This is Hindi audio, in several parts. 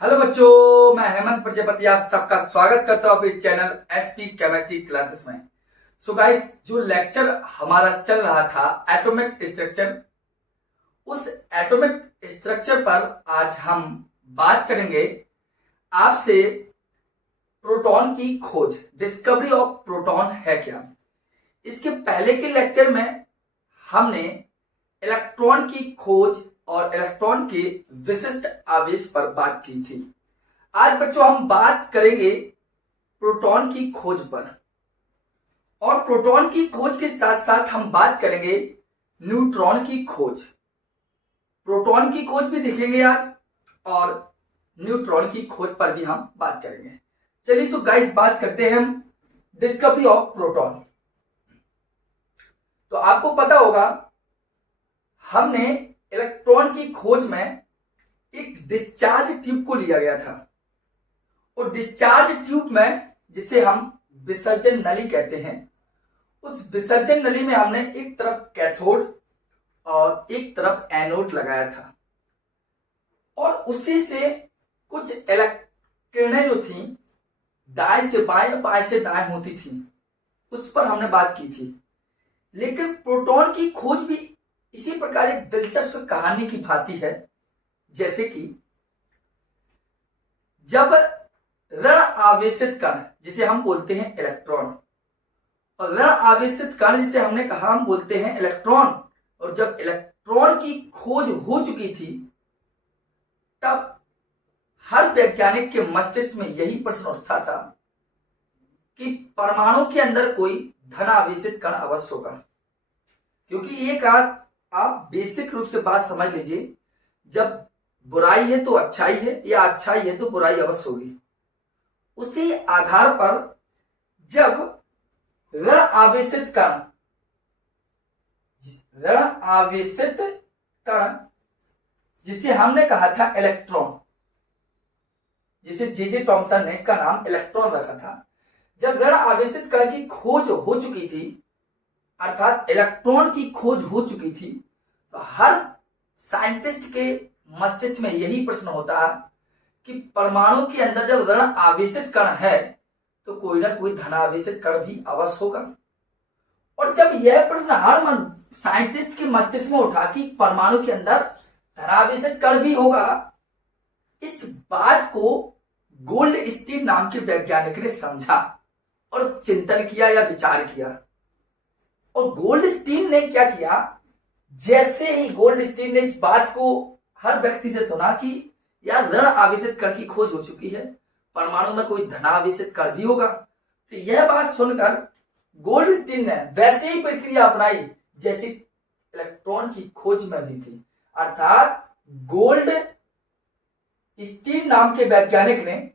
हेलो बच्चों, मैं हेमंत प्रजापति आप सबका स्वागत करता हूं अपने चैनल एचपी केमिस्ट्री क्लासेस में। सो गाइस, जो लेक्चर हमारा चल रहा था एटॉमिक स्ट्रक्चर, उस एटॉमिक स्ट्रक्चर पर आज हम बात करेंगे आपसे प्रोटॉन की खोज, डिस्कवरी ऑफ प्रोटॉन है क्या। इसके पहले के लेक्चर में हमने इलेक्ट्रॉन की खोज और इलेक्ट्रॉन के विशिष्ट आवेश पर बात की थी। आज बच्चों हम बात करेंगे प्रोटॉन की खोज पर, और प्रोटॉन की खोज के साथ साथ हम बात करेंगे न्यूट्रॉन की खोज। प्रोटॉन की खोज भी देखेंगे आज, और न्यूट्रॉन की खोज पर भी हम बात करेंगे। चलिए सो गाइस, बात करते हैं हम डिस्कवरी ऑफ प्रोटॉन। तो आपको पता होगा हमने इलेक्ट्रॉन की खोज में एक डिस्चार्ज ट्यूब को लिया गया था, और डिस्चार्ज ट्यूब में, जिसे हम विसर्जन नली कहते हैं, उस विसर्जन नली में हमने एक तरफ कैथोड और एक तरफ एनोड लगाया था, और उसी से कुछ किरणें जो थी दाएं से बाएं, बाएं से दाएं होती थी, उस पर हमने बात की थी। लेकिन प्रोटॉन की खोज भी इसी प्रकार एक दिलचस्प कहानी की भांति है। जैसे कि जब ऋण आवेशित कण, जिसे हम बोलते हैं इलेक्ट्रॉन, और ऋण आवेशित कण जिसे हमने कहा हम बोलते हैं इलेक्ट्रॉन, और जब इलेक्ट्रॉन की खोज हो चुकी थी, तब हर वैज्ञानिक के मस्तिष्क में यही प्रश्न उठता था कि परमाणु के अंदर कोई धनावेशित कण अवश्य होगा। क्योंकि एक आप बेसिक रूप से बात समझ लीजिए, जब बुराई है तो अच्छाई है, या अच्छाई है तो बुराई अवश्य होगी। उसी आधार पर जब ऋण आवेशित कण जिसे हमने कहा था इलेक्ट्रॉन, जिसे जे टॉमसन ने इसका नाम इलेक्ट्रॉन रखा था, जब ऋण आवेशित कण की खोज हो चुकी थी, अर्थात इलेक्ट्रॉन की खोज हो चुकी थी, तो हर साइंटिस्ट के मस्तिष्क में यही प्रश्न होता है कि परमाणु के अंदर जब ऋण आवेशित कण है तो कोई ना कोई धनावेशित कण भी अवश्य होगा। और जब यह प्रश्न हर साइंटिस्ट के मस्तिष्क में उठा कि परमाणु के अंदर धनावेशित कण भी होगा, इस बात को गोल्डस्टीन नाम के वैज्ञानिक ने समझा और चिंतन किया या विचार किया। और गोल्डस्टीन ने क्या किया, जैसे ही गोल्डस्टीन ने इस बात को हर व्यक्ति से सुना कि यार ऋण आवेशित कण की खोज हो चुकी है, परमाणु में कोई धनावेशित कण भी होगा, तो यह बात सुनकर गोल्डस्टीन ने वैसे ही प्रक्रिया अपनाई जैसी इलेक्ट्रॉन की खोज में भी थी। अर्थात गोल्डस्टीन नाम के वैज्ञानिक ने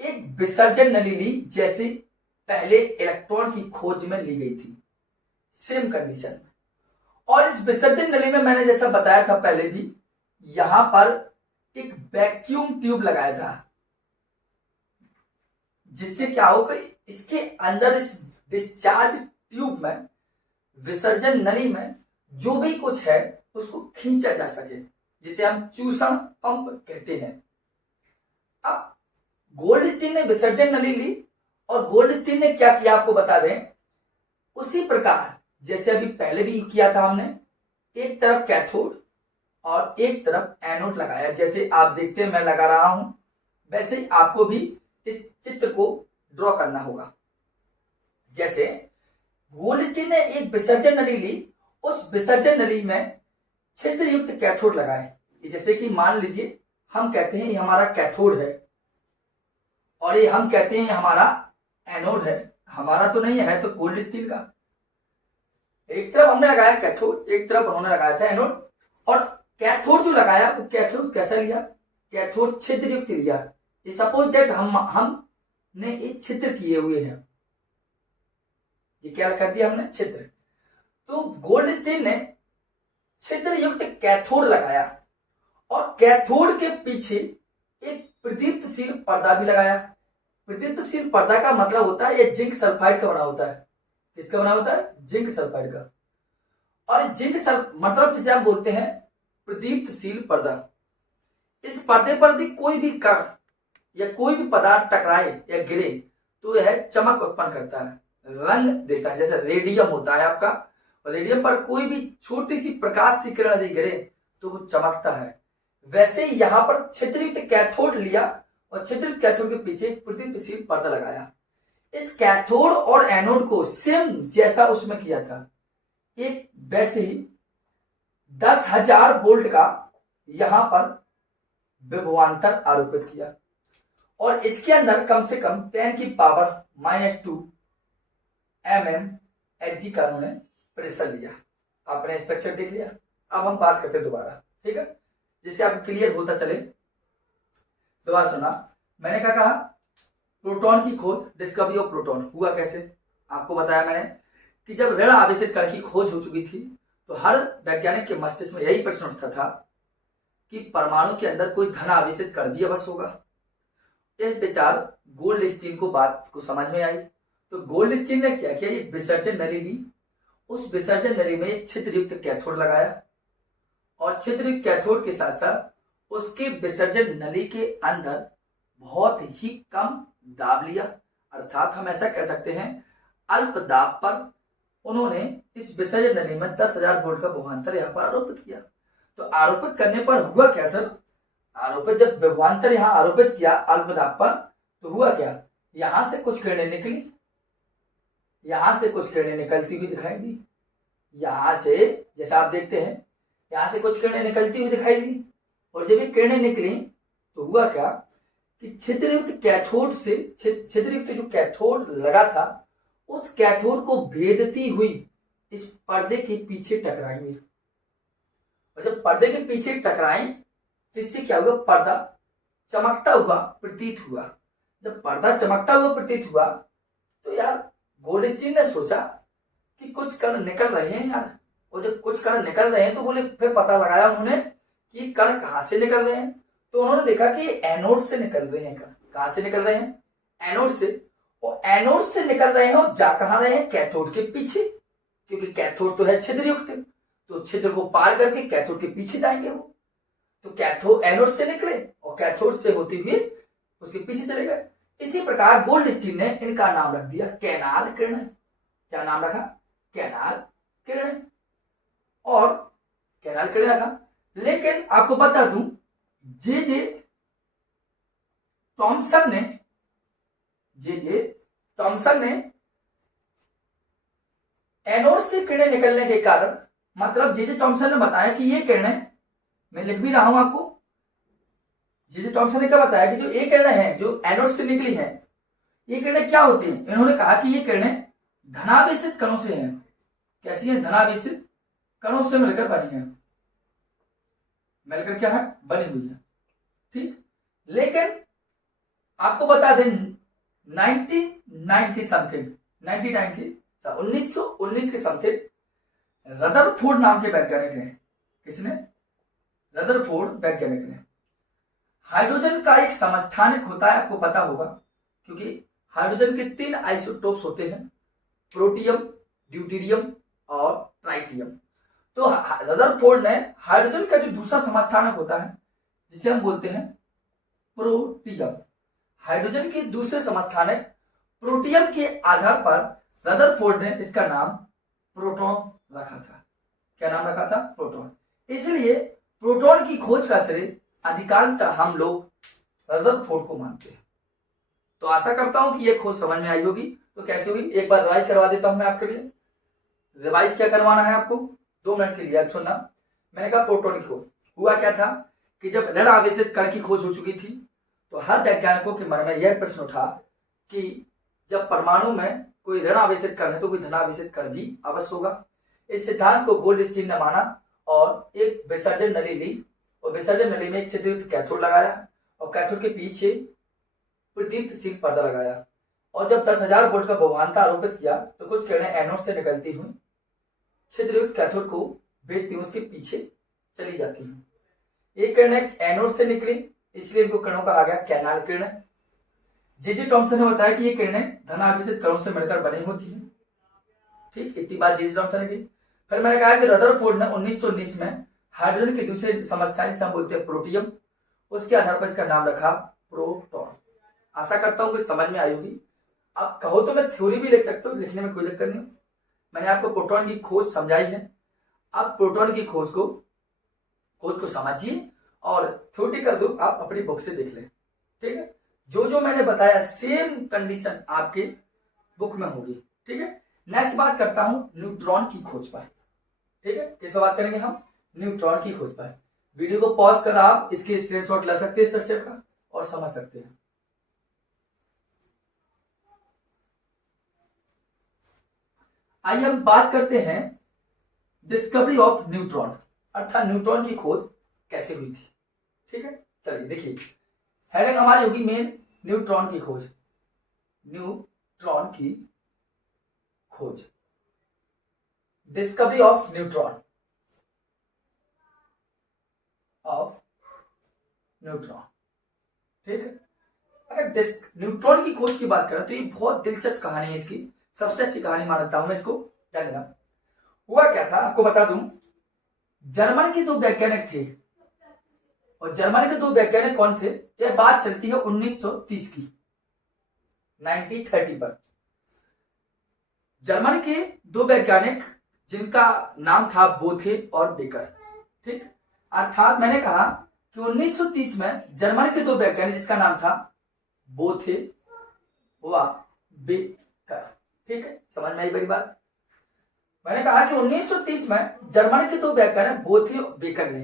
एक विसर्जन नली ली, जैसे पहले इलेक्ट्रॉन की खोज में ली गई थी, सेम कंडीशन में। और इस विसर्जन नली में मैंने जैसा बताया था पहले भी, यहां पर एक वैक्यूम ट्यूब लगाया था, जिससे क्या होगा, इसके अंदर इस डिस्चार्ज ट्यूब में, विसर्जन नली में जो भी कुछ है उसको खींचा जा सके, जिसे हम चूषण पंप कहते हैं। अब गोल्डस्टीन ने विसर्जन नली ली, और गोल्डस्टीन ने क्या किया आपको बता दें, उसी प्रकार जैसे अभी पहले भी किया था हमने, एक तरफ कैथोड और एक तरफ एनोड लगाया। जैसे आप देखते हैं मैं लगा रहा हूं, वैसे ही आपको भी इस चित्र को ड्रॉ करना होगा। जैसे गोल्डस्टीन ने एक विसर्जन नली ली, उस विसर्जन नली में छिद्र युक्त कैथोड लगाए। जैसे कि मान लीजिए हम कहते हैं ये हमारा कैथोड है, और ये हम कहते हैं हमारा एनोड है। हमारा तो नहीं है तो गोल्डस्टीन का। एक तरफ हमने लगाया कैथोड, एक तरफ उन्होंने लगाया था एनोड। और कैथोड जो लगाया वो कैथोड कैसा लिया, कैथोड छिद्र युक्त लिया। सपोज दैट हमने ये छिद्र किए हुए हैं, ये क्या कर दिया हमने, छिद्र। तो गोल्डस्टीन ने छिद्र युक्त कैथोड लगाया, और कैथोड के पीछे एक प्रदीप्तशील पर्दा भी लगाया। प्रदीप्तशील पर्दा का मतलब होता है ये जिंक सल्फाइड का बना होता है। किसका बना होता है, जिंक सल्फाइड का। और जिंक मतलब जिसे हम बोलते हैं प्रदीप्तशील पर्दा। इस पर्दे पर यदि कोई भी कण या कोई भी पदार्थ टकराए या गिरे तो यह चमक उत्पन्न करता है, रंग देता है। जैसे रेडियम होता है आपका, और रेडियम पर कोई भी छोटी सी प्रकाश की किरण यदि गिरे तो वो चमकता है। वैसे ही यहां पर छिद्रित कैथोड लिया और छिद्रित कैथोड के पीछे प्रदीप्तशील पर्दा लगाया। इस कैथोड और एनोड को सेम जैसा उसमें किया था, एक वैसे ही 10,000 वोल्ट का यहां पर विभवांतर आरोपित किया और इसके अंदर कम से कम 10⁻⁻² mm Hg का उन्होंने प्रेशर लिया। आपने स्ट्रक्चर देख लिया। अब हम बात करते हैं दोबारा, ठीक है, जिससे आपको क्लियर होता चले। दोबारा सुना, मैंने क्या कहा, प्रोटॉन की खोज, डिस्कवरी ऑफ प्रोटॉन हुआ कैसे। आपको बताया मैंने कि जब ऋण आवेशित कण की खोज हो चुकी थी तो हर वैज्ञानिक के मस्तिष्क में यही प्रश्न उठता था कि परमाणु के अंदर कोई धन आवेशित कण भी अवश्य होगा। यह विचार गोल्डस्टीन को बात को समझ में आई, तो गोल्डस्टीन ने क्या किया, एक विसर्जन नली ली, उस विसर्जन नली में एक छिद्रयुक्त कैथोड लगाया और छिद्रयुक्त कैथोड के साथ साथ उसके विसर्जन नली के अंदर बहुत ही कम दाब लिया, अर्थात हम ऐसा कह सकते हैं अल्प दाब पर उन्होंने इस विसर्जन नली में 10,000 वोल्ट का विभवांतर यहाँ पर आरोपित किया। तो आरोपित करने पर हुआ क्या सर, आरोपित जब विभवांतर यहाँ आरोपित किया अल्प दाब पर तो हुआ क्या, यहां से कुछ किरणें निकली, यहां से कुछ किरणें निकलती हुई दिखाई दी, यहां से जैसा आप देखते हैं यहां से कुछ किरणें निकलती हुई दिखाई दी। और जब ये किरणें निकली तो हुआ क्या कि छिद्रयुक्त कैथोड से छिद्रयुक्त जो कैथोड लगा था उस कैथोड को भेदती हुई इस पर्दे के पीछे टकराएंगे, और जब पर्दे के पीछे टकराएं तो इससे क्या हुआ, पर्दा चमकता हुआ प्रतीत हुआ। जब पर्दा चमकता हुआ प्रतीत हुआ तो यार गोल्डस्टीन ने सोचा कि कुछ कण निकल रहे हैं यार, और जब कुछ कण निकल रहे हैं तो बोले, फिर पता लगाया उन्होंने कि कण कहां से निकल रहे हैं। तो उन्होंने देखा कि एनोड से निकल रहे हैं कण। कहां से निकल रहे हैं, एनोड से, और एनोड से निकल रहे हैं और जा कहां रहे हैं, कैथोड के पीछे, क्योंकि कैथोड तो है छिद्रयुक्त, तो छिद्र को पार करके कैथोड के पीछे जाएंगे वो। तो कैथोड एनोड से निकले और कैथोड से होते हुए उसके पीछे चले गए। इसी प्रकार गोल्डस्टीन ने इनका नाम रख दिया कैनाल किरण। क्या नाम रखा, कैनाल किरण, और कैनाल किरण रखा। लेकिन आपको बता दूं, जे टॉमसन ने एनोड से किरणें निकलने के कारण, मतलब जे टॉमसन ने बताया कि ये किरणें, मैं लिख भी रहा हूं आपको, जे टॉमसन ने क्या बताया कि जो ये किरणें हैं जो एनोड से निकली हैं, ये किरणें क्या होती हैं। इन्होंने कहा कि ये किरणें धनावेशित कणों से हैं। कैसी है, धनावेशित कणों से मिलकर बनी है, मिलकर क्या है, बनी हुई है, ठीक। लेकिन आपको बता दें 1919 के समथिंग रदरफोर्ड नाम के वैज्ञानिक ने, किसने, रदरफोर्ड वैज्ञानिक ने, हाइड्रोजन का एक समस्थानिक होता है, आपको पता होगा, क्योंकि हाइड्रोजन के 3 आइसोटोप्स होते हैं, प्रोटियम, ड्यूटेरियम और ट्राइटियम। तो रदरफोर्ड ने हाइड्रोजन का जो दूसरा समस्थानक होता है जिसे हम बोलते हैं प्रोटियम, हाइड्रोजन के दूसरे समस्थानक प्रोटियम के आधार पर रदरफोर्ड ने इसका नाम प्रोटॉन रखा था। क्या नाम रखा था, प्रोटॉन। इसलिए प्रोटॉन की खोज का श्रेय अधिकांशतः हम लोग रदरफोर्ड को मानते हैं। तो आशा करता हूं कि यह खोज समझ में आई होगी। तो कैसे हुई, एक बार रिवाइज करवा देता हूं मैं आपके लिए। रिवाइज क्या करवाना है आपको, 2 मिनट के लिए अब सुनना। मैंने कहा प्रोटॉन की खोज हुआ क्या था कि जब ऋण आवेशित कण की खोज हो चुकी थी तो हर वैज्ञानिकों के मन में यह प्रश्न उठा कि जब परमाणु में कोई ऋण आवेशित कण है तो कोई धनावेशित कण भी अवश्य होगा। इस सिद्धांत को गोल्डस्टीन ने माना और एक विसर्जन नली ली और विसर्जन नली में एक छिद्रयुक्त कैथोड लगाया और कैथोड के पीछे प्रदीप्तशील पर्दा लगाया, और जब 10,000 वोल्ट का विभवांतर आरोपित किया तो कुछ किरणें एनोड से निकलती हुई छिद्रयुक्त कैथोड को भेदती हुई उसके पीछे चली जाती हैं। ये किरणें एनोड से निकली, इसलिए इनको किरणों का आ गया कैनाल किरणें। जे टॉमसन ने बताया कि ये किरणें धनावेशित कणों से मिलकर बनी होती हैं, ठीक। इतनी बात जे टॉमसन ने की। फिर मैंने कहा कि रदरफोर्ड ने 1919 में हाइड्रोजन के दूसरे समस्थानिक से हम बोलते हैं प्रोटियम, उसके आधार पर इसका नाम रखा प्रोटॉन। आशा करता हूं कि समझ में आई होगी। आप कहो तो मैं थ्योरी भी लिख सकता हूँ, लिखने में कोई दिक्कत नहीं। मैंने आपको प्रोटॉन की खोज समझाई है। आप प्रोटॉन की खोज को समझिए और थ्योरेटिकल रूप आप अपनी बुक से देख लें। ठीक है, जो जो मैंने बताया सेम कंडीशन आपके बुक में होगी। ठीक है, नेक्स्ट बात करता हूं न्यूट्रॉन की खोज पर। ठीक है, किस बात करेंगे हम? न्यूट्रॉन की खोज पर। वीडियो को पॉज कर आप इसके स्क्रीनशॉट ले सकते हैं स्ट्रक्चर का और समझ सकते हैं। आइए हम बात करते हैं डिस्कवरी ऑफ न्यूट्रॉन, अर्थात न्यूट्रॉन की खोज कैसे हुई थी। ठीक है, चलिए देखिए, हेडिंग हमारी होगी मेन न्यूट्रॉन की खोज। न्यूट्रॉन की खोज, डिस्कवरी ऑफ न्यूट्रॉन ठीक है। अगर न्यूट्रॉन की खोज की बात करें तो ये बहुत दिलचस्प कहानी है। इसकी सबसे अच्छी कहानी मानता हूं मैं इसको। क्या करना हुआ क्या था आपको बता दूं। जर्मन के 2 वैज्ञानिक थे, और जर्मनी के 2 वैज्ञानिक कौन थे? यह बात चलती है 1930 की, 1930 पर। जर्मनी के 2 वैज्ञानिक जिनका नाम था बोथे और बेकर। ठीक, अर्थात मैंने कहा कि 1930 में जर्मनी के 2 वैज्ञानिक जिसका नाम था बोथे व बेकर। ठीक है, समझ में आई बड़ी बात। मैंने कहा कि 1930 में जर्मनी के 2 वैज्ञानिक बोथे और बेकर ने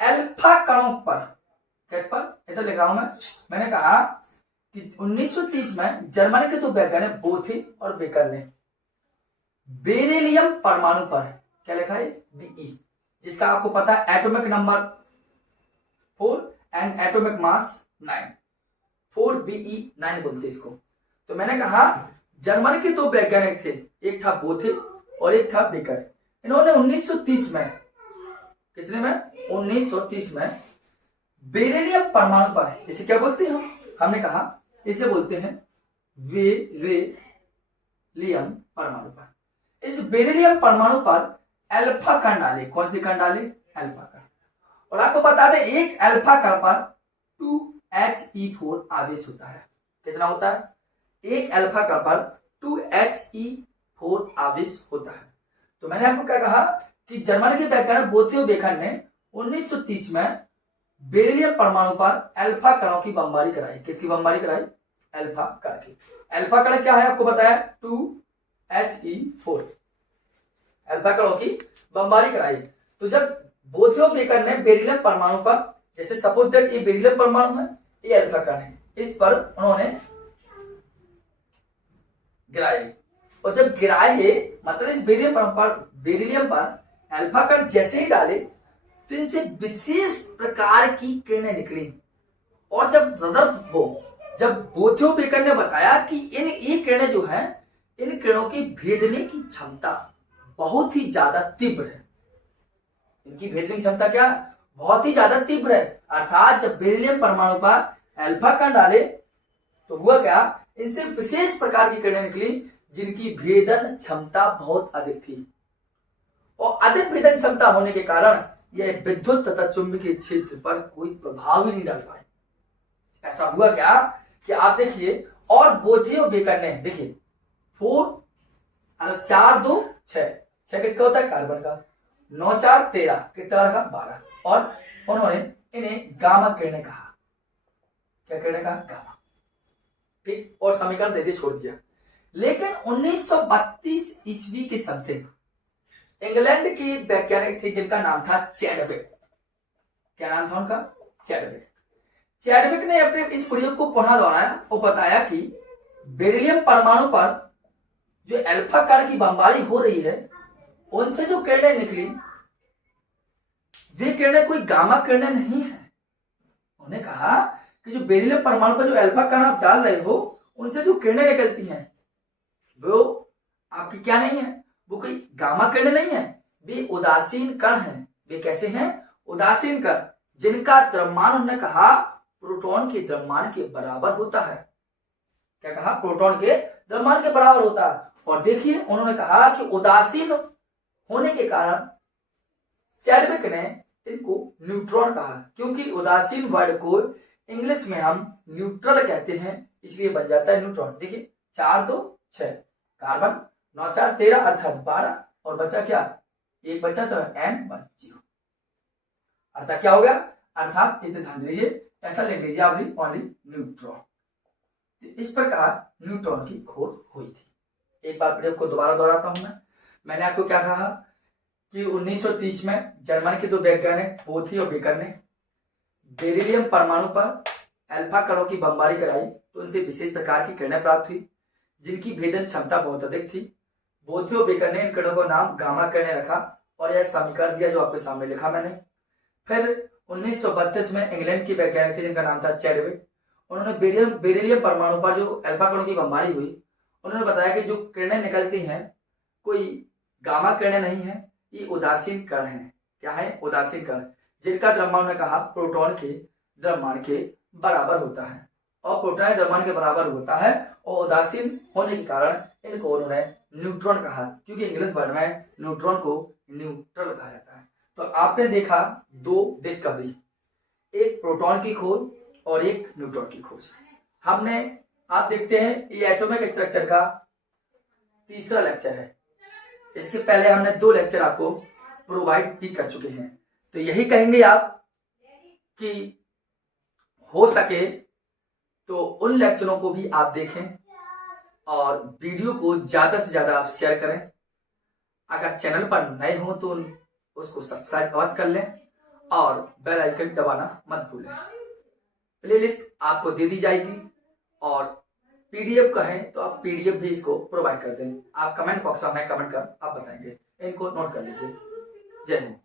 अल्फा कणों पर, किस पर इधर लिख रहा हूं मैंने कहा कि 1930 में जर्मनी के 2 वैज्ञानिक बोथे और बेकर ने बेरिलियम परमाणु पर, क्या लिखा है? बीई, जिसका आपको पता है atomic number 4 and atomic mass 9, 4Be9 बोलते इसको। तो मैंने कहा जर्मनी के 2 वैज्ञानिक थे, एक था बोथे और एक था बेकर। इन्होंने 1930 में, कितने में? 1930 में बेरिलियम परमाणु पर, इसे क्या बोलते हैं हमने कहा इसे बोलते हैं बेरिलियम परमाणु पर। इस बेरिलियम परमाणु पर अल्फा कण डाले। कौन से कण डाले? अल्फा कण। और आपको बता दें एक अल्फा कण पर 2He4 आवेश होता है। कितना होता है? एक अल्फा कण पर 2He4 आवेश होता है। तो मैंने आपको क्या कहा कि जर्मनी के वैज्ञानिक बोथे और बेकर ने 1930 में बेरिलियम परमाणु पर अल्फा कणों की बमबारी कराई। किसकी बमबारी कराई? अल्फा कण की। अल्फा कण क्या है आपको बताया? 2He4, अल्फा कणों की बमबारी कराई। तो जब बोथे और बेकर ने बेरिलियम परमाणु पर, जैसे सपोज दैट ये बेरिलियम परमाणु है, ये अल्फा कण है, इस पर उन्होंने गिराए। और जब गिराए मतलब इस बेरिलियम पर अल्फा कण जैसे ही डाले तो इनसे विशेष प्रकार की किरणें निकली। और जब बोथे और बेकर ने बताया कि ये किरणें जो है, इन किरणों की भेदने की क्षमता बहुत ही ज्यादा तीव्र है। इनकी भेदने की क्षमता क्या? बहुत ही ज्यादा तीव्र है। अर्थात जब बेरिलियम परमाणु पर अल्फा कण डाले तो हुआ क्या? इनसे विशेष प्रकार की किरणें निकली जिनकी भेदन क्षमता बहुत अधिक थी। और अधिक भेदन क्षमता होने के कारण यह विद्युत तथा चुंबकीय क्षेत्र पर कोई प्रभाव ही नहीं डाल पाए। ऐसा हुआ क्या कि आप देखिए, और बोथे और बेकर ने देखिए 4 2 6 किसका होता है? कार्बन का। 9 4 13 कितना रखा? 12। और उन्होंने इन्हें गामा किरणें कहा। क्या किरणें कहा? गामा। ठीक, और समीकरण दे छोड़ दिया। लेकिन 1932 ईस्वी के समथिंग इंग्लैंड के वैज्ञानिक थे जिनका नाम था चैडविक। क्या नाम था उनका? चैडविक। चैडविक ने अपने इस प्रयोग को पुनः दोहराया और बताया कि बेरिलियम परमाणु पर जो अल्फा कण की बमबारी हो रही है, उनसे जो किरणें निकली वे किरणें कोई गामा किरणें नहीं है। उन्होंने कहा कि जो बेरिलियम परमाणु पर जो अल्फा कण आप डाल रहे हो, उनसे जो किरणें निकलती हैं वो आपकी क्या नहीं है? वो कोई गामा किरण नहीं है, वे उदासीन कण हैं। वे कैसे हैं? उदासीन कण, जिनका द्रव्यमान उन्होंने कहा प्रोटॉन के द्रव्यमान के बराबर होता है। क्या कहा? प्रोटॉन के द्रव्यमान के बराबर होता है। और देखिए उन्होंने कहा कि उदासीन होने के कारण चैडविक ने इनको न्यूट्रॉन कहा, क्योंकि उदासीन वर्ड को इंग्लिश में हम न्यूट्रल कहते हैं, इसलिए बन जाता है न्यूट्रॉन। देखिए 4 2 6 कार्बन, 9 4 13 अर्थात 12, और बचा क्या, एक बचा तो N1 0, अर्थात क्या हो गया, अर्थात इसे ध्यान दीजिए, ऐसा लिख लीजिए आप भी, ओनली न्यूट्रॉन। इस प्रकार न्यूट्रॉन की खोज हुई थी। एक बार प्रयोग को दोबारा दोहराता हूं मैंने आपको क्या कहा कि 1930 में जर्मन के 2 वैज्ञानिक बोथी और बेकर ने बेरिलियम परमाणु पर अल्फा कणों की बमबारी कराई, तो उनसे विशेष प्रकार की किरणें प्राप्त हुई जिनकी भेदन क्षमता बहुत अधिक थी। बोथी और बेकर ने इन किरणों का नाम गामा किरणें रखा और यह समीकरण दिया जो आपके सामने लिखा मैंने। फिर 1932 में इंग्लैंड के वैज्ञानिक थे जिनका नाम था चैडविक, उन्होंने बेरिलियम परमाणु पर जो अल्फा कणों की बमबारी हुई, उन्होंने बताया कि जो किरणें निकलती हैं कोई गामा किरणें नहीं है, ये उदासीन कण है। क्या है, उदासीन कण, जिनका द्रव्यमान ने कहा प्रोटॉन के द्रव्यमान के बराबर होता है, और प्रोटॉन द्रव्यमान के बराबर होता है, और उदासीन होने के कारण इनको उन्होंने न्यूट्रॉन कहा, क्योंकि इंग्लिश वर्ड में न्यूट्रॉन को न्यूट्रल कहा जाता है। तो आपने देखा 2 डिस्कवरी, एक प्रोटॉन की खोज और एक न्यूट्रॉन की खोज। हमने, आप देखते हैं ये एटॉमिक स्ट्रक्चर का तीसरा लेक्चर है, इसके पहले हमने 2 लेक्चर आपको प्रोवाइड भी कर चुके हैं। तो यही कहेंगे आप कि हो सके तो उन लेक्चरों को भी आप देखें और वीडियो को ज्यादा से ज्यादा आप शेयर करें। अगर चैनल पर नए हो तो उसको सब्सक्राइब अवश्य कर लें और बेल आइकन दबाना मत भूलें। प्लेलिस्ट आपको दे दी जाएगी, और पीडीएफ कहें तो आप पीडीएफ भी इसको प्रोवाइड कर दें। आप कमेंट बॉक्स में कमेंट कर आप बताएंगे, इनको नोट कर लीजिए। जय हिंद।